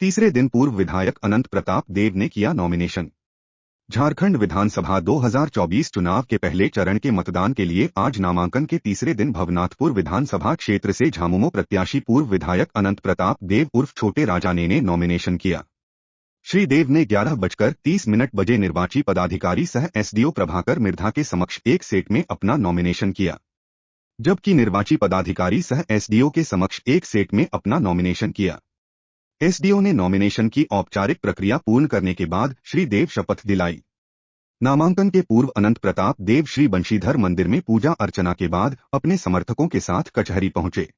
तीसरे दिन पूर्व विधायक अनंत प्रताप देव ने किया नॉमिनेशन। झारखंड विधानसभा 2024 चुनाव के पहले चरण के मतदान के लिए आज नामांकन के तीसरे दिन भवनाथपुर विधानसभा क्षेत्र से झामुमो प्रत्याशी पूर्व विधायक अनंत प्रताप देव उर्फ छोटे राजा ने नॉमिनेशन किया। श्री देव ने 11:30 बजे निर्वाची पदाधिकारी सह एसडीओ प्रभाकर मिर्धा के समक्ष एक सेट में अपना नॉमिनेशन किया, जबकि निर्वाची पदाधिकारी सह एसडीओ के समक्ष एक सेट में अपना नॉमिनेशन किया। एसडीओ ने नॉमिनेशन की औपचारिक प्रक्रिया पूर्ण करने के बाद श्री देव शपथ दिलाई। नामांकन के पूर्व अनंत प्रताप देव श्री बंशीधर मंदिर में पूजा अर्चना के बाद अपने समर्थकों के साथ कचहरी पहुंचे।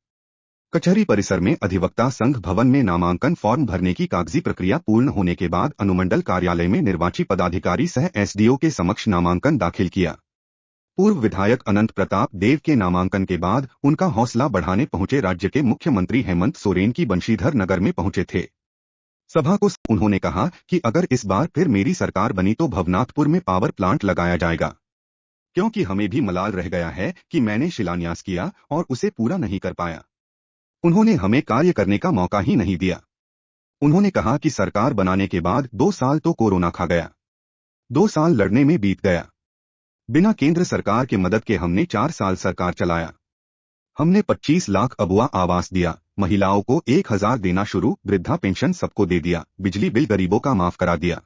कचहरी परिसर में अधिवक्ता संघ भवन में नामांकन फॉर्म भरने की कागजी प्रक्रिया पूर्ण होने के बाद अनुमंडल कार्यालय में निर्वाची पदाधिकारी सह एसडीओ के समक्ष नामांकन दाखिल किया। पूर्व विधायक अनंत प्रताप देव के नामांकन के बाद उनका हौसला बढ़ाने पहुंचे राज्य के मुख्यमंत्री हेमंत सोरेन की बंशीधर नगर में पहुंचे थे। सभा को उन्होंने कहा कि अगर इस बार फिर मेरी सरकार बनी तो भवनाथपुर में पावर प्लांट लगाया जाएगा, क्योंकि हमें भी मलाल रह गया है कि मैंने शिलान्यास किया और उसे पूरा नहीं कर पाया। उन्होंने हमें कार्य करने का मौका ही नहीं दिया। उन्होंने कहा कि सरकार बनाने के बाद 2 साल तो कोरोना खा गया, 2 साल लड़ने में बीत गया। बिना केंद्र सरकार के मदद के हमने 4 साल सरकार चलाया। हमने 25 लाख अबुआ आवास दिया, महिलाओं को 1000 देना शुरू, वृद्धा पेंशन सबको दे दिया, बिजली बिल गरीबों का माफ करा दिया,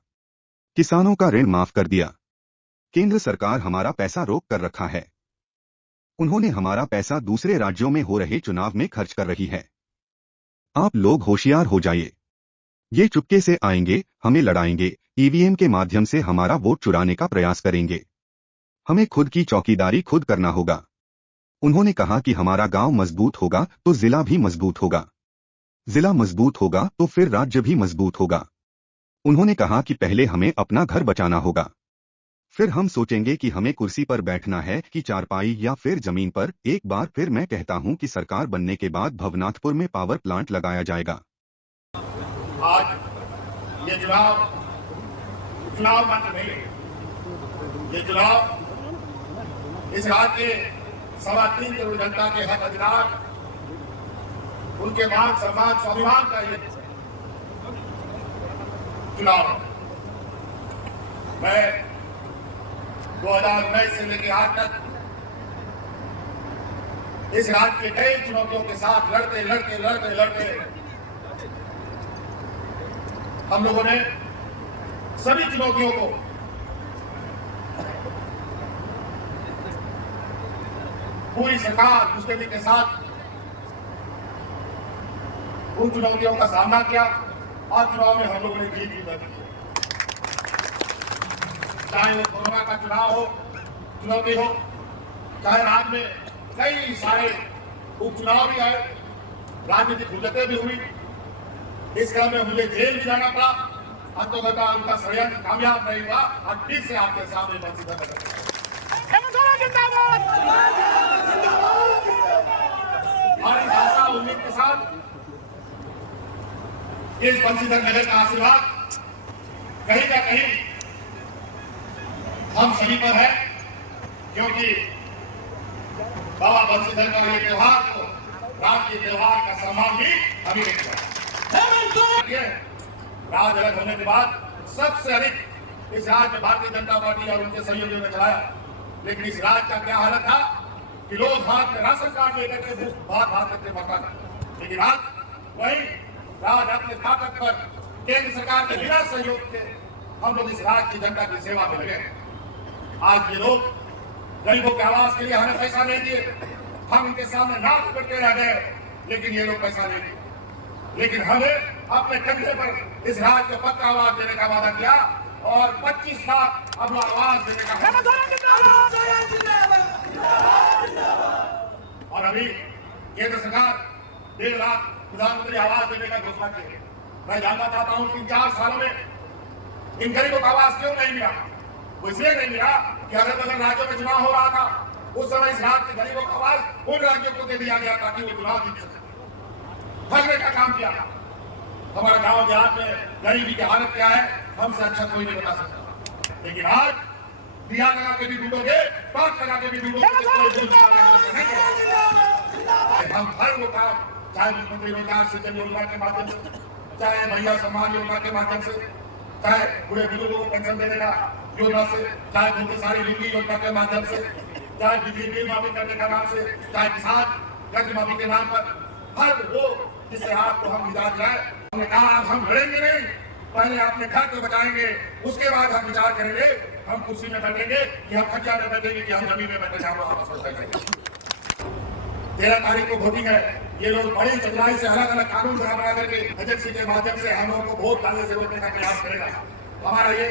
किसानों का ऋण माफ कर दिया। केंद्र सरकार हमारा पैसा रोक कर रखा है। उन्होंने हमारा पैसा दूसरे राज्यों में हो रहे चुनाव में खर्च कर रही है। आप लोग होशियार हो जाइए। ये चुपके से आएंगे, हमें लड़ाएंगे, ईवीएम के माध्यम से हमारा वोट चुराने का प्रयास करेंगे। हमें खुद की चौकीदारी खुद करना होगा। उन्होंने कहा कि हमारा गांव मजबूत होगा तो जिला भी मजबूत होगा, जिला मजबूत होगा तो फिर राज्य भी मजबूत होगा। उन्होंने कहा कि पहले हमें अपना घर बचाना होगा, फिर हम सोचेंगे कि हमें कुर्सी पर बैठना है कि चारपाई या फिर जमीन पर। एक बार फिर मैं कहता हूं कि सरकार बनने के बाद भवनाथपुर में पावर प्लांट लगाया जाएगा। आज ये चुनाव मात्र नहीं है, ये चुनाव इस राज्य के 3.25 करोड़ जनता के हक अधिकार, उनके मान सम्मान स्वाभिमान का ये चुनाव। मैं 2019 से लेकर आज तक इस राज्य के कई चुनौतियों के साथ लड़ते हम लोगों ने सभी चुनौतियों को पूरी सरकार मुस्तैदी के साथ उन चुनौतियों का सामना किया और चुनाव में हम लोगों ने जीत दर्ज की। चाहे वो कोरोना का चुनाव हो, चुनौती हो, चाहे राज्य में कई सारे उपचुनाव भी आए, राजनीतिक हुज्जतें भी हुई, इस क्रम में मुझे जेल भी जाना पड़ा। अंततः उनका षड्यंत्र कामयाब नहीं हुआ और फिर से आपके सामने बंशीधर नगर हमारी आशा उम्मीद के साथ इस बंशीधर नगर का आशीर्वाद कहीं ना कहीं हम सभी पर है, क्योंकि बाबा बंशीधर का ये त्योहार को राष्ट्रीय त्योहार का सम्मान भी हमें मिलता है। राज अलग होने के बाद सबसे अधिक इस राज्य में भारतीय जनता पार्टी और उनके सहयोगियों ने चलाया, लेकिन इस राज्य का क्या हालत था कि लोग हाथ में राशन कार्ड लेकर के भाग करके मरता था। लेकिन आज वही राज अपने ताकत पर केंद्र सरकार के बिना सहयोग के हम लोग इस राज्य की जनता की सेवा में लगे। आज ये लोग गरीबों के आवास के लिए हमें पैसा नहीं दिए, हम इनके सामने नाक करते रह गए, लेकिन ये लोग पैसा नहीं दिए। लेकिन हमें अपने कंधे पर इस राज्य को पक्का आवाज देने का वादा किया और 25 लाख अब आवाज देने का। और अभी केंद्र सरकार 1.5 लाख प्रधानमंत्री आवास देने का घोषणा की है। मैं जानना चाहता हूं कि 4 सालों में इन गरीबों का आवास क्यों नहीं मिला? वो इसलिए नहीं मिला कि अलग अलग राज्यों में चुनाव हो रहा था, उस समय इस राज्य के गरीबों का आवाज उन राज्यों को दे दिया गया ताकि वो चुनाव जीत सके। भगने का काम किया। हमारे गांव देहात में गरीबी की हालत क्या है हमसे अच्छा कोई नहीं बता सकता। लेकिन आज दिया लगा के भी ढूंढोगे, टॉर्च लगा के भी ढूंढोगे, हम हर वो काम चाहे मुख्यमंत्री रोजगार सृजन योजना के माध्यम से, चाहे महिला सम्मान योजना के माध्यम से, चाहे बूढ़े बुजुर्गों को पेंशन देने का योजना से, चाहे उनकी सारी लुंगी योजना के माध्यम से, चाहे बिजली बिल माफी करने का नाम से, चाहे किसान कर्ज माफी के नाम पर, हर वो जिससे आपको हम निजात दिलाए। हमने कहा अब हम लड़ेंगे नहीं, पहले अपने घर को बचाएंगे, उसके बाद हम विचार करेंगे, हम कुर्सी में बैठेंगे कि हम खटिया में बैठेंगे कि हम जमीन में बैठे जाएंगे। 13 तारीख को वोटिंग है। ये लोग बड़ी चतुराई से अलग अलग कानून बना करके एजेंसी के माध्यम से हम लोगों को वोट डालने से रोकने का प्रयास करेगा। हमारा ये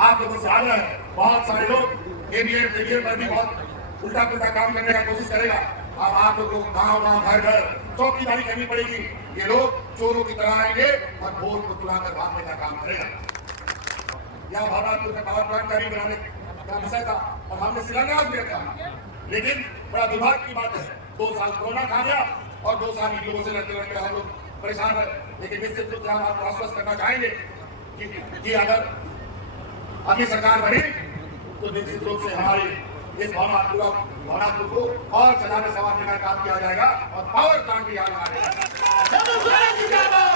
आप लोगों से आग्रह है। बहुत सारे लोग एडीएम पर भी बहुत उल्टा पुल्टा काम करने का कोशिश करेगा। अब आप लोगों को गाँव घर घर चौकीदारी करनी पड़ेगी। ये लोग चोरों की तरह आएंगे और वोट को चुरा कर भागने का काम करेगा। यह भावनात्मक पावर प्लांट बनाने का विषय था और हमने शिलान्यास भी रखा, लेकिन बड़ा दुर्भाग्य की बात है 2 साल कोरोना खा गया और 2 साल इन लोगों से लड़ते लड़ते हम लोग परेशान है। लेकिन निश्चित रूप से हम आपको आश्वस्त करना चाहेंगे कि अगर अभी सरकार बनी तो निश्चित रूप से हमारी इस भावनात्मक को और सजाने संवारने का काम किया जाएगा और पावर प्लांट भी यहाँ लगाया जाएगा।